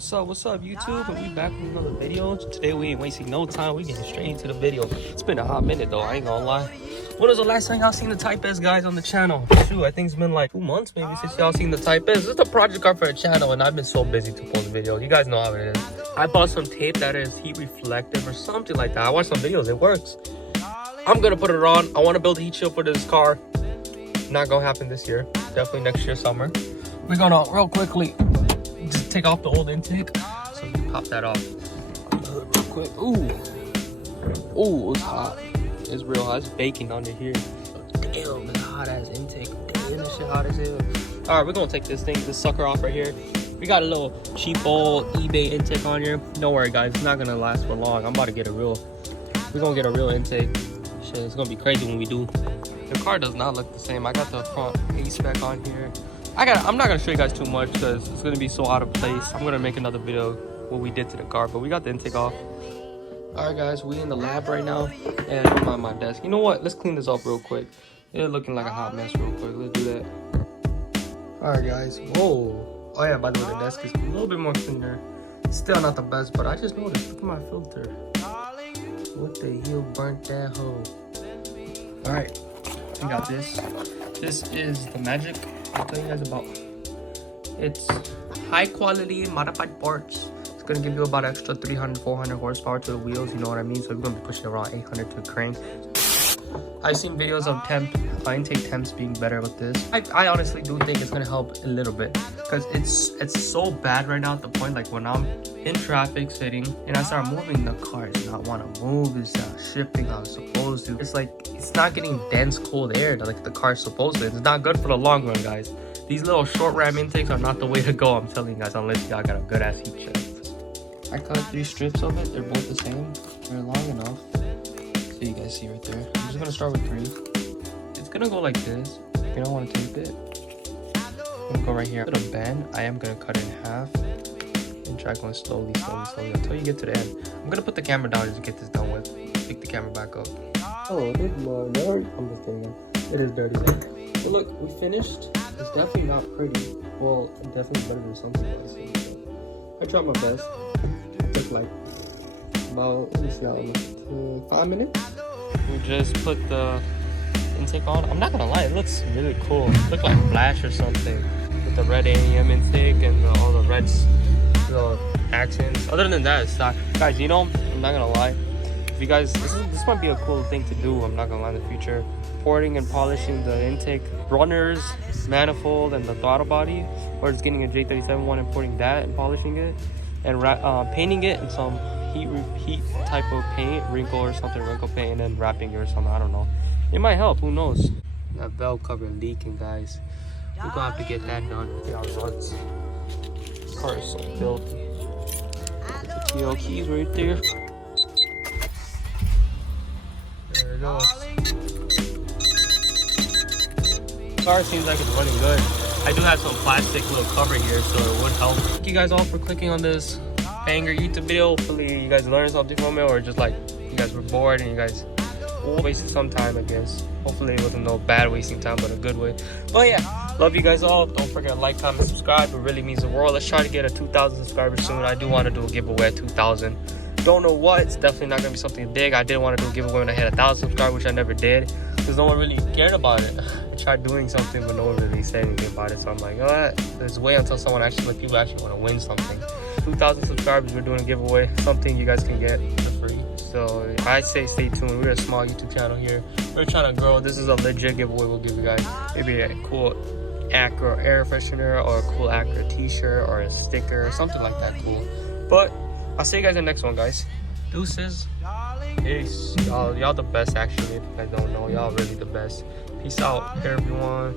What's up, YouTube? And we back with another video. Today we ain't wasting no time. We getting straight into the video. It's been a hot minute though, I ain't gonna lie. When was the last time y'all seen the Type S guys on the channel? Shoot, I think it's been like 2 months maybe since y'all seen the Type S. This is the project car for the channel and I've been so busy to post videos. You guys know how it is. I bought some tape that is heat reflective or something like that. I watched some videos, it works. I'm gonna put it on. I want to build a heat shield for this car. Not gonna happen this year. Definitely next year summer. We're gonna real quickly just take off the old intake. So we can pop that off. Real quick. Ooh, it's hot. It's real hot. It's baking under here. Damn, it's a hot ass intake. Damn, this shit hot as hell. All right, we're gonna take this sucker off right here. We got a little cheap old eBay intake on here. Don't worry, guys. It's not gonna last for long. I'm about to get a real. We're gonna get a real intake. Shit, it's gonna be crazy when we do. The car does not look the same. I got the front A-spec on here. I'm not gonna show you guys too much because it's gonna be so out of place. I'm gonna make another video what we did to the car, but we got the intake off. All right, guys, we in the lab right now, and I'm on my desk. You know what? Let's clean this up real quick. It's looking like a hot mess real quick. Let's do that. All right, guys. Whoa. Oh yeah, by the way, the desk is a little bit more cleaner. Still not the best, but I just noticed. Look at my filter. What the hell burnt that hole? All right, we got this. This is the Magic. I'll tell you guys about. It's high quality modified parts. It's gonna give you about extra 300-400 horsepower to the wheels. You know what I mean? So you're gonna be pushing around 800 to a crank. I've seen videos of intake temps being better with this. I honestly do think it's gonna help a little bit because it's so bad right now at the point like when I'm in traffic sitting and I start moving, the car does not want to move. It's not shifting how it's supposed to. It's like it's not getting dense cold air like the car's supposed to. It's not good for the long run, guys. These little short ram intakes are not the way to go, I'm telling you guys, unless y'all got a good ass heat shed. I cut 3 strips of it. They're both the same. They're long enough. So you guys see right there. I'm just gonna start with 3. It's gonna go like this. If you don't want to tape it, I'm gonna go right here. Put a bend. I am gonna cut it in half and try going slowly until you get to the end. I'm gonna put the camera down just to get this done with. Pick the camera back up. Oh, this is dirty. I'm just kidding. It is dirty. But look, we finished. It's definitely not pretty. Well, definitely better than something else. I tried my best. It took like about, let me see how it looks, 5 minutes. We just put the intake on. I'm not gonna lie, it looks really cool. It looks like Flash or something with the red AEM intake and all the red little accents. Other than that, it's not. Guys, you know, I'm not gonna lie. If you guys, this might be a cool thing to do. I'm not gonna lie in the future. Porting and polishing the intake runners, manifold, and the throttle body, or just getting a J37 one and porting that and polishing it, and painting it in some heat type of paint, wrinkle or something, wrinkle paint, and then wrapping it or something. I don't know. It might help. Who knows? That valve cover leaking, guys. We're gonna have to get that done. Yeah, results. This car is so filthy. The TO keys right there. There it goes. Car seems like it's running good. I do have some plastic little cover here, so it would help. Thank you guys all for clicking on this banger YouTube video. Hopefully you guys learned something from it, or just like you guys were bored and you guys wasted some time, I guess. Hopefully it wasn't no bad wasting time, but a good way. But yeah, love you guys all. Don't forget to like, comment, subscribe. It really means the world. Let's try to get a 2,000 subscribers soon. I do want to do a giveaway at 2,000. Don't know what. It's definitely not gonna be something big. I did want to do a giveaway when I hit 1,000 subscribers, which I never did because no one really cared about it. I tried doing something, but no one really said anything about it. So I'm like, all right, let's wait until someone actually, like, people actually want to win something. 2,000 subscribers, we're doing a giveaway, something you guys can get for free. So I say stay tuned. We're a small YouTube channel here. We're trying to grow. This is a legit giveaway. We'll give you guys maybe a cool Acura air freshener, or a cool Acura t-shirt, or a sticker, or something like that cool. But I'll see you guys in the next one, guys. Deuces. Peace. Y'all the best, actually. If you guys don't know, y'all really the best. Peace out, everyone.